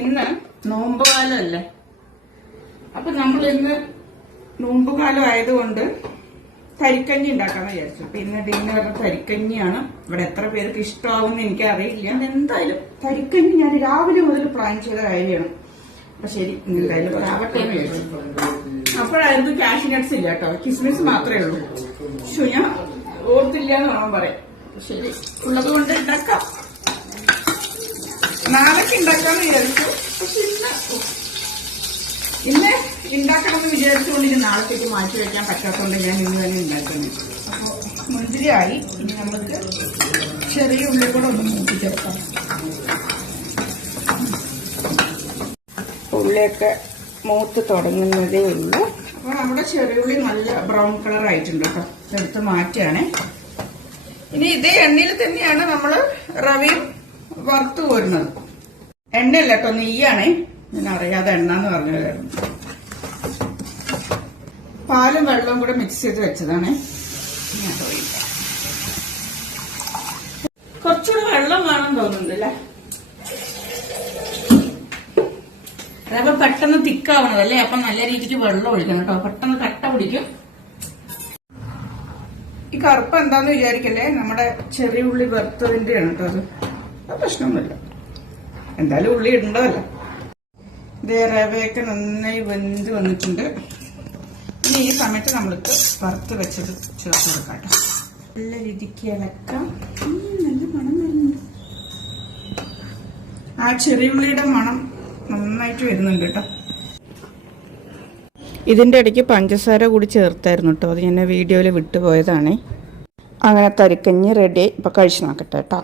ഇന്ന് നോമ്പുകാലമല്ലേ, അപ്പൊ നമ്മൾ ഇന്ന് നോമ്പുകാലം ആയതുകൊണ്ട് തരിക്കഞ്ഞി ഉണ്ടാക്കാന്ന് വിചാരിച്ചു. അപ്പൊ ഇന്ന് ഡിന്നർ തരിക്കഞ്ഞിയാണ്. ഇവിടെ എത്ര പേർക്ക് ഇഷ്ടമാവുമെന്ന് എനിക്ക് അറിയില്ല. എന്തായാലും തരിക്കഞ്ഞി ഞാൻ രാവിലെ മുതൽ പ്ലാൻ ചെയ്ത കാര്യമാണ്. അപ്പൊ ശരി, എന്തായാലും ആവട്ടെ എന്ന് വിചാരിച്ചു. അപ്പോഴായിരുന്നു കാഷ്യൂ നട്ട്സ് ഇല്ല കേട്ടോ, കിസ്മിസ് മാത്രമേ ഉള്ളൂ. പക്ഷെ ഞാൻ ഓർത്തില്ല എന്ന് വേണം പറയാം. ശരി, ഉള്ളത് കൊണ്ട് ഉണ്ടാക്കാം. നാളേക്ക് ഉണ്ടാക്കാന്ന് വിചാരിച്ചു. പക്ഷെ ഇന്ന് ഉണ്ടാക്കണമെന്ന് വിചാരിച്ചുകൊണ്ട് ഇനി നാളത്തേക്ക് മാറ്റി വയ്ക്കാൻ പറ്റാത്തതുകൊണ്ട് ഞാൻ ഇന്ന് തന്നെ ഉണ്ടാക്കുന്നു. അപ്പോൾ മുന്തിരിയായി. ഇനി നമുക്ക് ചെറിയ ഉള്ളി കൂടെ ഒന്ന് മൂട്ടി ചേർക്കാം. ഉള്ളിയൊക്കെ മൂത്ത് തുടങ്ങുന്നതേ ഉള്ളൂ. അപ്പോൾ നമ്മുടെ ചെറിയുള്ളി നല്ല ബ്രൗൺ കളർ ആയിട്ടുണ്ട് കേട്ടോ. എടുത്ത് മാറ്റുകയാണേ. ഇനി ഇതേ എണ്ണയിൽ തന്നെയാണ് നമ്മൾ റവയും വറുത്ത് കോരുന്നത്. എണ്ണയല്ല കേട്ടോ, നെയ്യാണേ. ഞാൻ അറിയാതെ എണ്ണ എന്ന് പറഞ്ഞതായിരുന്നു. പാലും വെള്ളവും കൂടെ മിക്സ് ചെയ്ത് വെച്ചതാണേ. കുറച്ചുകൂടെ വെള്ളം വേണം തോന്നുന്നുണ്ടല്ലേ. അതേപോലെ പെട്ടെന്ന് തിക്കാവണതല്ലേ, അപ്പൊ നല്ല രീതിക്ക് വെള്ളം ഒഴിക്കണം കേട്ടോ. പെട്ടെന്ന് കട്ട പിടിക്കും. ഈ കറുപ്പ് എന്താന്ന് വിചാരിക്കല്ലേ, നമ്മുടെ ചെറിയ ഉള്ളി വറുത്തതിന്റെയാണ് കേട്ടോ. അത് പ്രശ്നമൊന്നുമില്ല, എന്തായാലും ഉള്ളി ഇടണ്ടതല്ല. ഇതേ റവയൊക്കെ നന്നായി വെന്ത് വന്നിട്ടുണ്ട്. ഇനി ഈ സമയത്ത് നമ്മൾക്ക് വറുത്ത് വെച്ചത് ചേർത്ത് കൊടുക്കാം കേട്ടോ. നല്ല രീതിക്ക് ഇളക്കാം. നല്ല മണം വരുന്നുണ്ട്. ആ ചെറിയുള്ളിയുടെ മണം നന്നായിട്ട് വരുന്നുണ്ട് കേട്ടോ. ഇതിൻ്റെ ഇടയ്ക്ക് പഞ്ചസാര കൂടി ചേർത്തായിരുന്നു കേട്ടോ. അത് ഞാൻ വീഡിയോയിൽ വിട്ടുപോയതാണ്. അങ്ങനെ തരിക്കഞ്ഞി റെഡി. ഇപ്പം കഴിച്ച് നോക്കട്ടെ കേട്ടോ.